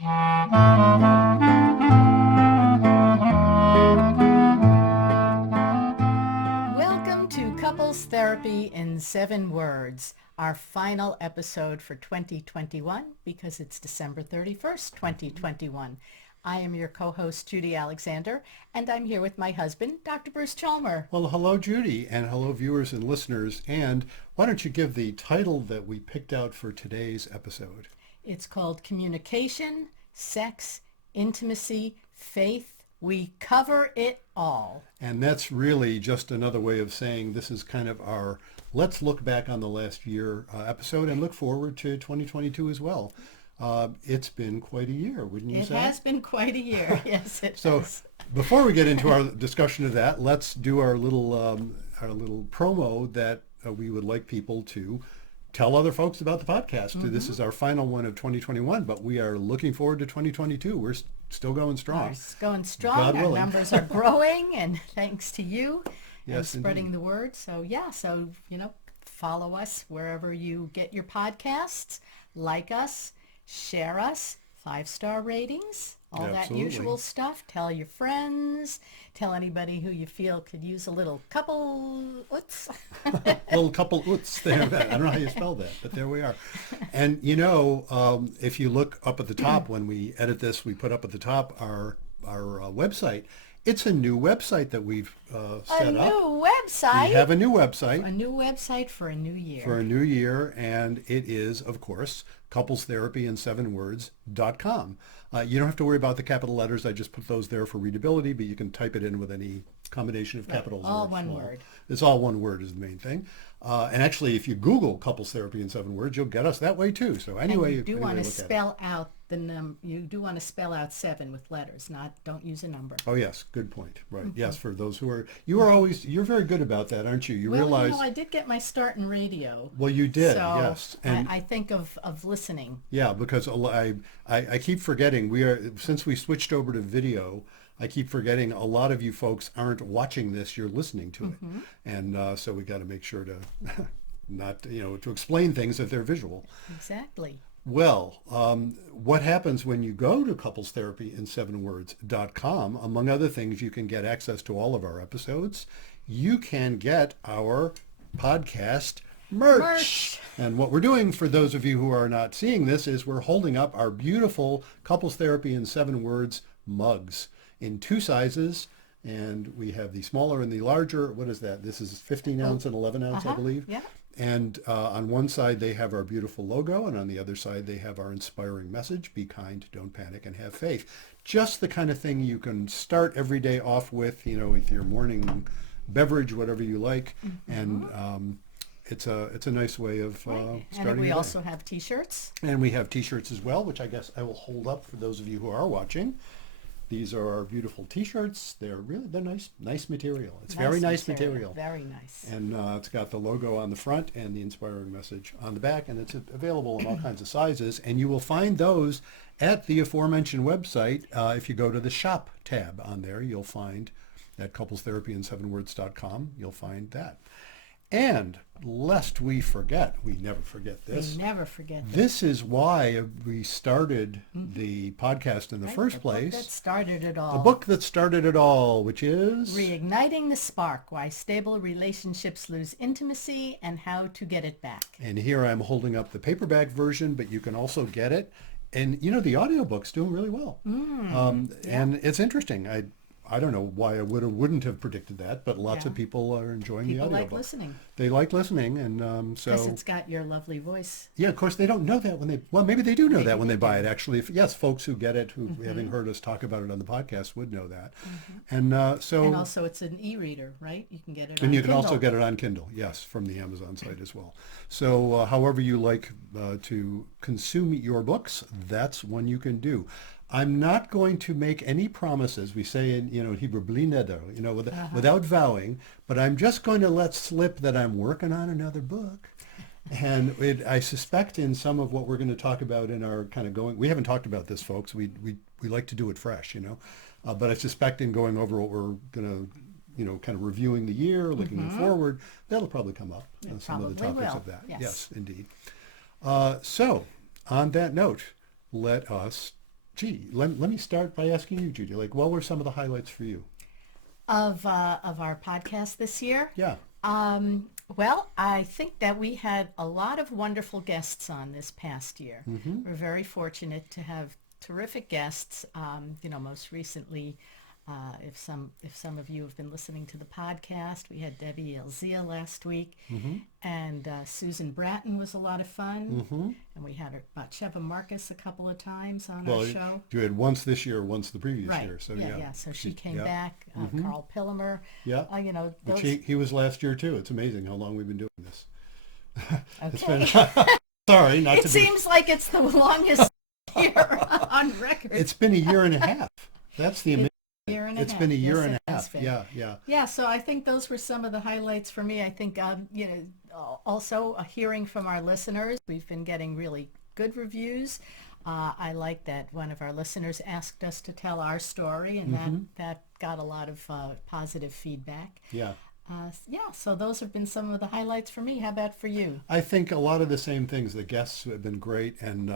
Welcome to Couples Therapy in 7 Words, our final episode for 2021 because it's December 31st, 2021. I am your co-host, Judy Alexander, and I'm here with my husband, Dr. Bruce Chalmer. Well, hello, Judy, and hello, viewers and listeners. And why don't you give the title that we picked out for today's episode? It's called Communication, Sex, Intimacy, Faith. We cover it all. And that's really just another way of saying this is kind of our let's look back on the last year episode and look forward to 2022 as well. It's been quite a year, wouldn't you say? It has been quite a year. Yes, it So has. before we get into our discussion of that, let's do our little promo that we would like people to tell other folks about the podcast. This is our final one of 2021, but we are looking forward to 2022. We're still going strong. It's going strong. God Our willing. numbers are growing, and thanks to you and Yes, spreading indeed. the word. So follow us wherever you get your podcasts, like us, share us, 5-star ratings, all that Absolutely. usual stuff. Tell your friends, tell anybody who you feel could use a little couple oots. Little couple oots there. I don't know how you spell that, but there we are. And if you look up at the top, when we edit this, we put up at the top our website. It's a new website that we've set up. New website. We have a new website. A new website for a new year. For a new year, and it is, of course, couplestherapyin7words.com. You don't have to worry about the capital letters. I just put those there for readability, but you can type it in with any combination of capitals. all or one small. word. It's all one word is the main thing. And actually, if you Google couples therapy in 7 words, you'll get us that way too. So anyway, and you do anyway, want to look at it. spell out you do want to spell out 7 with letters, don't use a number. Oh yes, good point. Right. Yes, for those who are, you're very good about that, aren't you? You Well, realize, I did get my start in radio. well, you did, So yes. And I think of listening. yeah, because I keep forgetting since we switched over to video, I keep forgetting a lot of you folks aren't watching this, you're listening to it. And so we got to make sure to not, to explain things if they're visual. Exactly. Well, what happens when you go to couplestherapyin7words.com, among other things, you can get access to all of our episodes. You can get our podcast merch. And what we're doing, for those of you who are not seeing this, is we're holding up our beautiful Couples Therapy in 7 Words mugs in 2 sizes. And we have the smaller and the larger. What is that? This is 15 ounce and 11 ounce, I believe. Yeah. And on one side, they have our beautiful logo, and on the other side, they have our inspiring message: be kind, don't panic, and have faith. Just the kind of thing you can start every day off with, with your morning beverage, whatever you like. And it's a nice way of starting And we your day. also have T-shirts. And we have T-shirts as well, which I guess I will hold up for those of you who are watching. These are our beautiful T-shirts. They're nice material. It's very nice material. Very nice. And it's got the logo on the front and the inspiring message on the back, and it's available in all kinds of sizes. And you will find those at the aforementioned website. If you go to the shop tab on there, you'll find at couplestherapyin7words.com, you'll find that. And lest we forget, we never forget this. We never forget that. This is why we started the podcast in the first place. That started it all. The book that started it all, which is Reigniting the Spark, Why Stable Relationships Lose Intimacy and How to Get It Back. And here I'm holding up the paperback version, but you can also get it. And the audiobook's doing really well. And it's interesting. I don't know why I wouldn't have predicted that, but lots of people are enjoying the audiobook. People like listening. They like listening, and Because it's got your lovely voice. yeah, of course they don't know that maybe they do know that when they buy it, actually. Yes, folks who get it, who having heard us talk about it on the podcast, would know that. And And also it's an e-reader, right? You can get it on and you can Kindle. also get it on Kindle, yes, from the Amazon site as well. So however you like to consume your books, that's one you can do. I'm not going to make any promises. We say in Hebrew, bli neder, without vowing, but I'm just going to let slip that I'm working on another book. And I suspect in some of what we're going to talk about in our kind of we haven't talked about this, folks. We like to do it fresh, but I suspect in going over what we're going to, kind of reviewing the year, looking forward, that'll probably come up. Some of the topics of that. Yes, indeed. So on that note, let us Gee, let me start by asking you, Judy, like, what were some of the highlights for you? Of our podcast this year. Yeah. Well, I think that we had a lot of wonderful guests on this past year. Mm-hmm. We're very fortunate to have terrific guests. Most recently, if some of you have been listening to the podcast, we had Debbie Elzia last week, Mm-hmm. and Susan Bratton was a lot of fun, Mm-hmm. and we had Batsheva Marcus a couple of times on Well, our show. you had once this year, once the previous Right. year. So Yeah. So she came yeah. back. Mhm. Carl Pillemer. Yeah. Those. Which he was last year too. It's amazing how long we've been doing this. It's Okay. been, sorry, not It to be. seems like it's the longest year on record. It's been a year and a half. That's the amazing. Year and a It's half. been a year Yes, and it a has half. been. Yeah. Yeah, so I think those were some of the highlights for me. I think, also hearing from our listeners, we've been getting really good reviews. I like that one of our listeners asked us to tell our story, and that got a lot of positive feedback. Yeah. So those have been some of the highlights for me. How about for you? I think a lot of the same things. The guests have been great, and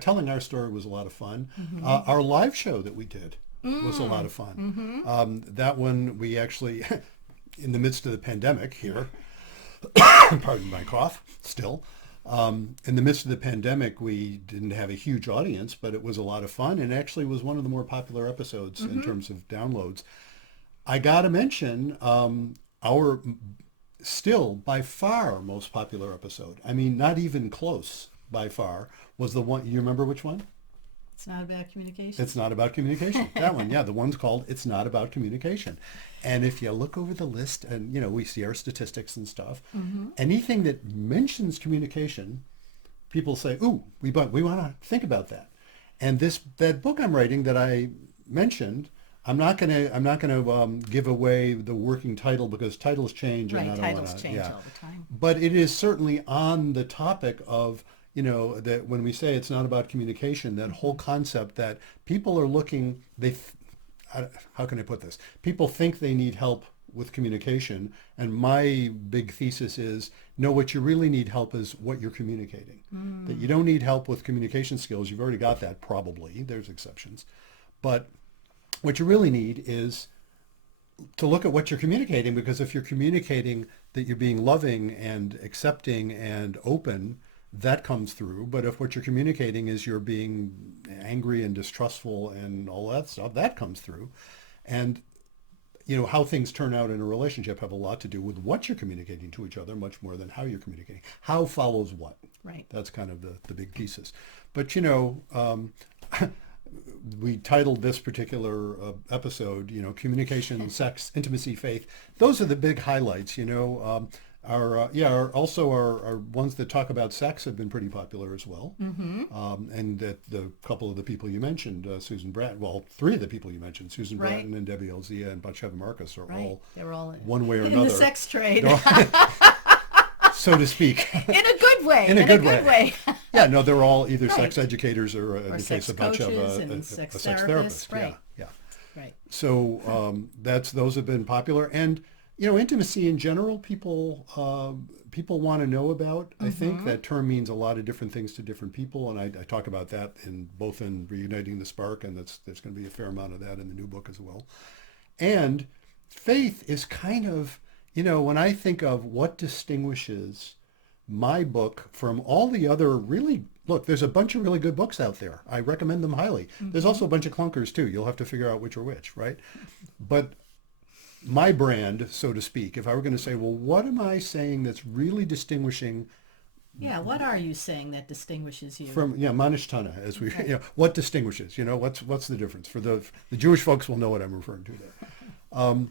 telling our story was a lot of fun. Our live show that we did was a lot of fun. That one we actually, in the midst of the pandemic here, pardon my cough, still. In the midst of the pandemic, we didn't have a huge audience, but it was a lot of fun, and actually was one of the more popular episodes in terms of downloads. I got to mention our still by far most popular episode. I mean, not even close by far, was the one. You remember which one? It's not about communication. It's not about communication. That one, yeah, the one's called It's Not About Communication. And if you look over the list and, we see our statistics and stuff, anything that mentions communication, people say, ooh, we want to think about that. And that book I'm writing that I mentioned, I'm not gonna give away the working title because titles change. Right, and I don't titles wanna, change all the time. But it is certainly on the topic of, that when we say it's not about communication, that whole concept that people are looking, how can I put this? People think they need help with communication. And my big thesis is, no, what you really need help is what you're communicating. That you don't need help with communication skills. You've already got that probably. There's exceptions. But what you really need is to look at what you're communicating, because if you're communicating that you're being loving and accepting and open, that comes through. But if what you're communicating is you're being angry and distrustful and all that stuff, that comes through. And how things turn out in a relationship have a lot to do with what you're communicating to each other, much more than how you're communicating. How follows what. Right. That's kind of the big thesis. But we titled this particular episode, communication, sex, intimacy, faith. Those are the big highlights. Our ones that talk about sex have been pretty popular as well. And that the couple of the people you mentioned, Susan Bratton, well, three of the people you mentioned, Susan Bratton and Debbie Elzia and Batsheva Marcus are all, they're all one way or in another. the sex trade. So to speak. In a good way. In a good way. Yeah, no, they're all either Right. sex educators or in the sex case of Batsheva, coaches a and sex sex therapist. therapists, right. Yeah. Right. So those have been popular, and intimacy in general, people want to know about. I think that term means a lot of different things to different people, and I talk about that both in Reigniting the Spark, and there's going to be a fair amount of that in the new book as well. And faith is kind of, when I think of what distinguishes my book from all the other look, there's a bunch of really good books out there. I recommend them highly. There's also a bunch of clunkers too. You'll have to figure out which are which, right? But my brand, so to speak, if I were going to say, well, what am I saying that's really distinguishing? Yeah, what are you saying that distinguishes you? From, manishtana, as we, what distinguishes, what's the difference? For the Jewish folks will know what I'm referring to there.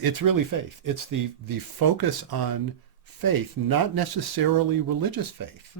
It's really faith. It's the focus on faith, not necessarily religious faith,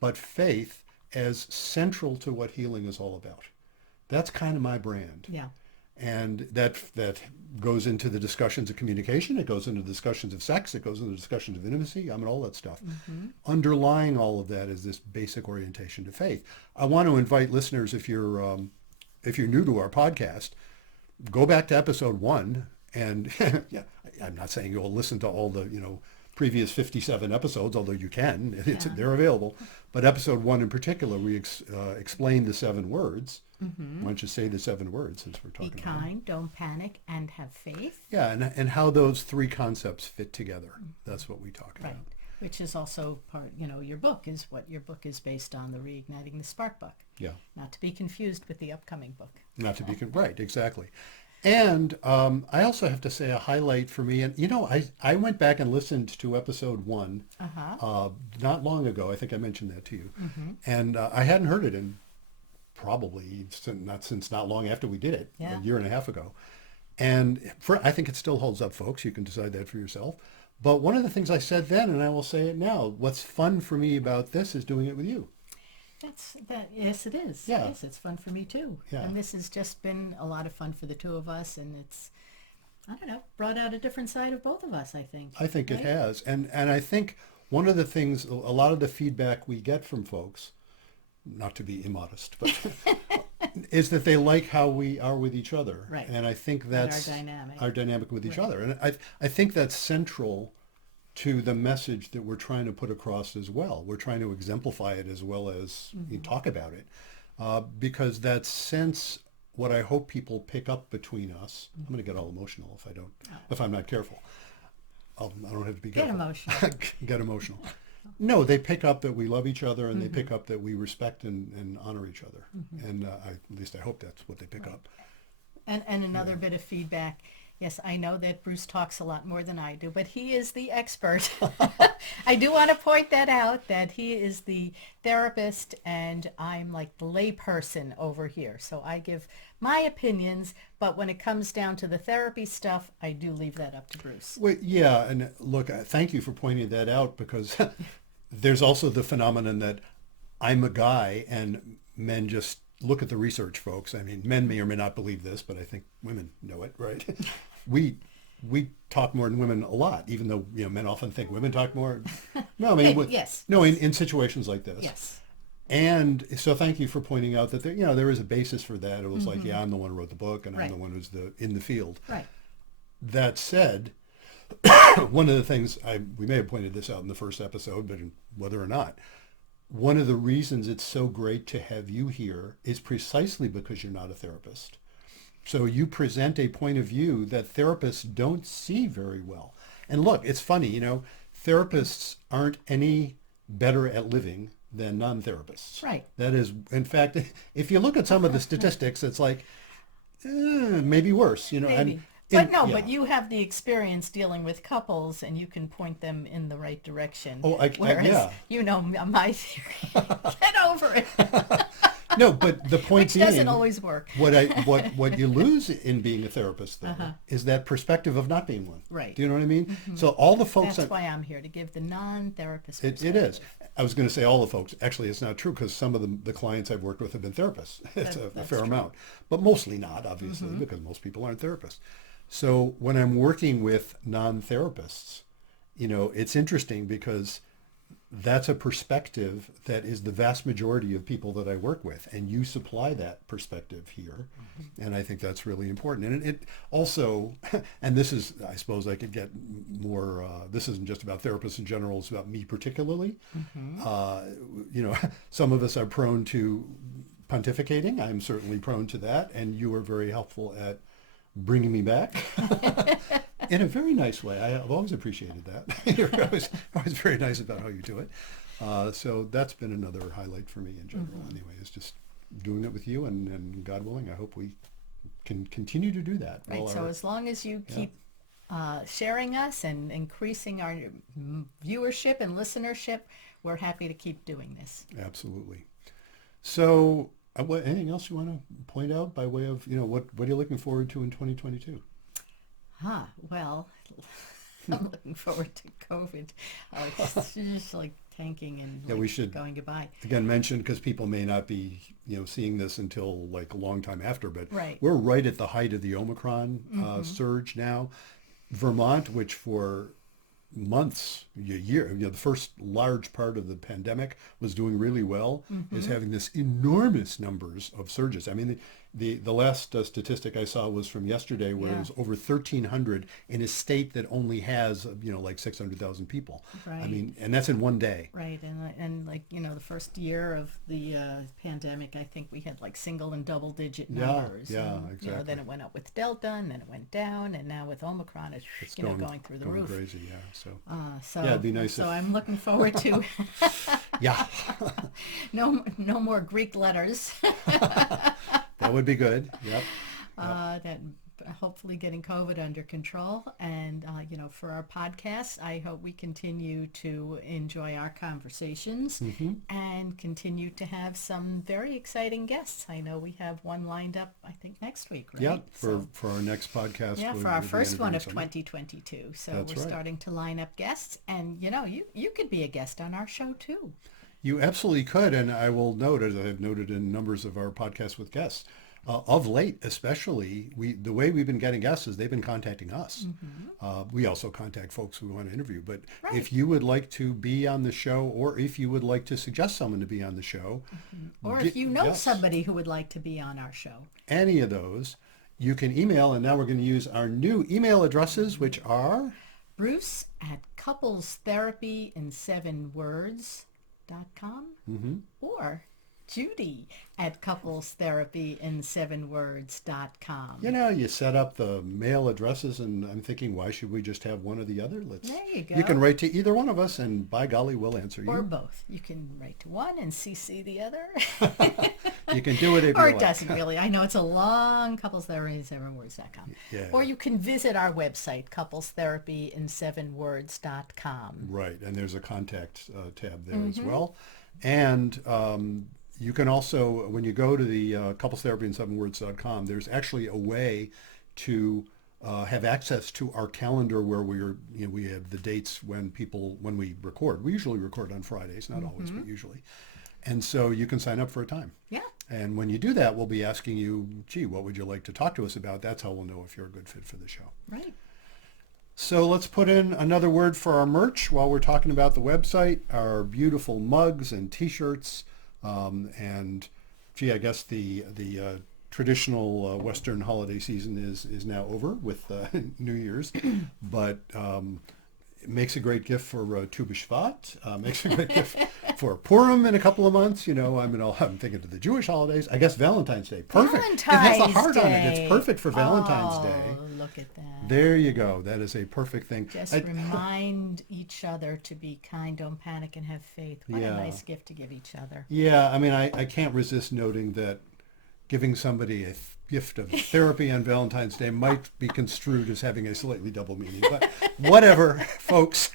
but faith as central to what healing is all about. That's kind of my brand. Yeah. And that goes into the discussions of communication. It goes into the discussions of sex. It goes into the discussions of intimacy. All that stuff. Underlying all of that is this basic orientation to faith. I want to invite listeners, if you're new to our podcast, go back to episode 1. And I'm not saying you'll listen to all the previous 57 episodes, although you can, Yeah. they're available. But episode 1 in particular, we explained the 7 words. Why don't you say the 7 words since we're Be talking about it? kind, don't panic, and have faith. Yeah, and how those 3 concepts fit together. That's what we talk Right. about. Which is also part, your book is what your book is based on, the Reigniting the Spark book. Yeah, Not to be confused with the upcoming book. not to be right, exactly. And I also have to say a highlight for me, and I went back and listened to episode 1 not long ago. I think I mentioned that to you, and I hadn't heard it in probably not long after we did it, Yeah. a year and a half ago. And I think it still holds up, folks. You can decide that for yourself. But one of the things I said then, and I will say it now, what's fun for me about this is doing it with you. Yes, it is. Yeah. Yes, it's fun for me too. Yeah. And this has just been a lot of fun for the two of us, and it's, I don't know, brought out a different side of both of us, I think. I think it Right? has. And I think one of the things, a lot of the feedback we get from folks, not to be immodest, but is that they like how we are with each other. Right. And I think And that's our dynamic. with each Right. other. And I think that's central to the message that we're trying to put across as well. We're trying to exemplify it as well as talk about it. Because that sense, what I hope people pick up between us, I'm going to get all emotional if I'm not careful. I don't have to be Get careful. emotional. Get emotional. No, they pick up that we love each other, and they pick up that we respect and honor each other. And at least I hope that's what they pick up. And another bit of feedback. Yes, I know that Bruce talks a lot more than I do, but he is the expert. I do want to point that out, that he is the therapist and I'm like the layperson over here. So I give my opinions, but when it comes down to the therapy stuff, I do leave that up to Bruce. Well, yeah, and look, thank you for pointing that out, because there's also the phenomenon that I'm a guy and men just look at the research, folks. I mean, men may or may not believe this, but I think women know it, right? We talk more than women a lot, even though men often think women talk more. No, I mean, Yes. No, in situations like this. Yes. And so thank you for pointing out that there is a basis for that. It was like, yeah, I'm the one who wrote the book, and I'm Right. the one who's in the field. Right. That said, one of the things we may have pointed this out in the first episode, but whether or not, one of the reasons it's so great to have you here is precisely because you're not a therapist. So you present a point of view that therapists don't see very well. And look, it's funny, therapists aren't any better at living than non-therapists. Right. That is, in fact, if you look at some of the statistics, it's like, maybe worse, Maybe. And But you have the experience dealing with couples, and you can point them in the right direction. Oh, Whereas, yeah. my theory. Get over it. No, but the point Which being, doesn't always work. what you lose in being a therapist, though, is that perspective of not being one. Right. Do you know what I mean? So all the folks. That's why I'm here, to give the non-therapist It is. I was going to say all the folks. Actually, it's not true, because some of the clients I've worked with have been therapists. It's a That's fair true. amount, but mostly not, obviously, because most people aren't therapists. So when I'm working with non-therapists, it's interesting, because that's a perspective that is the vast majority of people that I work with, and you supply that perspective here, and I think that's really important. And it also, and this is, I suppose I could get more, this isn't just about therapists in general, it's about me particularly. Some of us are prone to pontificating. I'm certainly prone to that, and you are very helpful at bringing me back in a very nice way. I've always appreciated that. You're always very nice about how you do it. So that's been another highlight for me in general. Anyway, is just doing it with you, and God willing, I hope we can continue to do that. Right. So as long as you keep sharing us and increasing our viewership and listenership, we're happy to keep doing this. Absolutely. So anything else you want to point out by way of, what are you looking forward to in 2022? Well, I'm looking forward to COVID. It's just like tanking and we should going goodbye. Again, mention, because people may not be, seeing this until like a long time after, but Right. we're right at the height of the Omicron surge now. Vermont, which for months, a year, the first large part of the pandemic was doing really well, is having this enormous numbers of surges. I mean, the last statistic I saw was from yesterday, where it was over 1,300 in a state that only has, like 600,000 people. Right. I mean, and that's in one day. Right, and like, the first year of the pandemic, I think we had like single and double digit numbers. Yeah, and, exactly. then it went up with Delta, and then it went down, and now with Omicron, it's going through the roof. Crazy, yeah. So Yeah, it'd be nice. So I'm looking forward to Yeah, no more Greek letters. that would be good. Yep. That hopefully getting COVID under control. And, for our podcast, I hope we continue to enjoy our conversations and continue to have some very exciting guests. I know we have one lined up, I think, next week, right? Yeah, for our next podcast. Yeah, for our first one of 2022. So That's we're right. starting to line up guests. And, you could be a guest on our show, too. You absolutely could, and I will note, as I've noted in numbers of our podcasts with guests, of late especially, the way we've been getting guests is they've been contacting us. We also contact folks we want to interview, but if you would like to be on the show, or if you would like to suggest someone to be on the show, or if you know somebody who would like to be on our show, any of those, you can email, and now we're going to use our new email addresses, which are Bruce at couplestherapyin7words.com or Judy at couplestherapyin7words.com. You set up the mail addresses, and I'm thinking, why should we just have one or the other? There you go. You can write to either one of us, and by golly, we'll answer you. Or both. You can write to one and CC the other. You can do it if you or like. it doesn't really. I know it's a long couplestherapyin7words.com. Yeah. Or you can visit our website, couplestherapyin7words.com. Right, and there's a contact tab there as well. And you can also, when you go to the couplestherapyin7words.com, there's actually a way to have access to our calendar, where we have the dates when we record. We usually record on Fridays, not always, but usually. And so you can sign up for a time. Yeah. And when you do that, we'll be asking you, gee, what would you like to talk to us about? That's how we'll know if you're a good fit for the show. Right. So let's put in another word for our merch while we're talking about the website, our beautiful mugs and T-shirts. And gee, I guess the traditional Western holiday season is now over with New Year's, but it makes a great gift for Tu B'Shvat. Makes a great gift for Purim in a couple of months. I'm thinking of the Jewish holidays. I guess Valentine's Day. Perfect. It has a heart on it. It's perfect for Valentine's Day. Look at that. There you go. That is a perfect thing. Just remind each other to be kind, don't panic, and have faith. What a nice gift to give each other. Yeah, I mean, I can't resist noting that giving somebody a gift of therapy on Valentine's Day might be construed as having a slightly double meaning. But whatever, folks.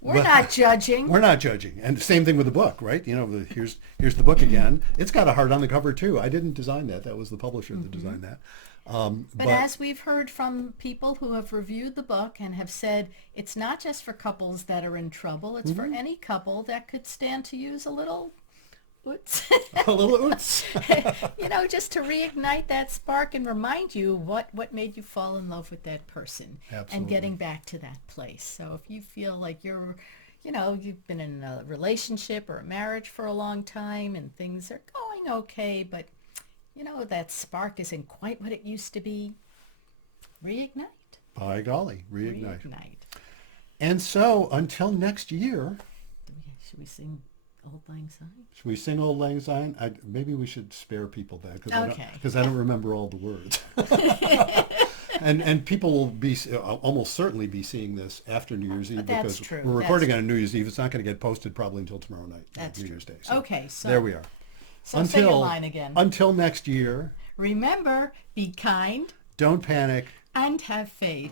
We're not judging. We're not judging. And the same thing with the book, right? Here's the book again. It's got a heart on the cover, too. I didn't design that. That was the publisher that designed that. But as we've heard from people who have reviewed the book and have said, it's not just for couples that are in trouble. It's for any couple that could stand to use a little oots. A little oots. Just to reignite that spark and remind you what made you fall in love with that person. Absolutely. And getting back to that place. So if you feel like you've been in a relationship or a marriage for a long time and things are going okay, but that spark isn't quite what it used to be, reignite. By golly, reignite. And so until next year. Should we sing Old Lang Syne? Should we sing Old Lang Syne? Maybe we should spare people that, because I don't remember all the words. And people will be almost certainly be seeing this after New Year's Eve, because true. We're recording on New Year's Eve. It's not going to get posted probably until tomorrow night, New Year's Day. So okay, so there we are. So say your line again. Until next year. Remember, be kind. Don't panic. And have faith.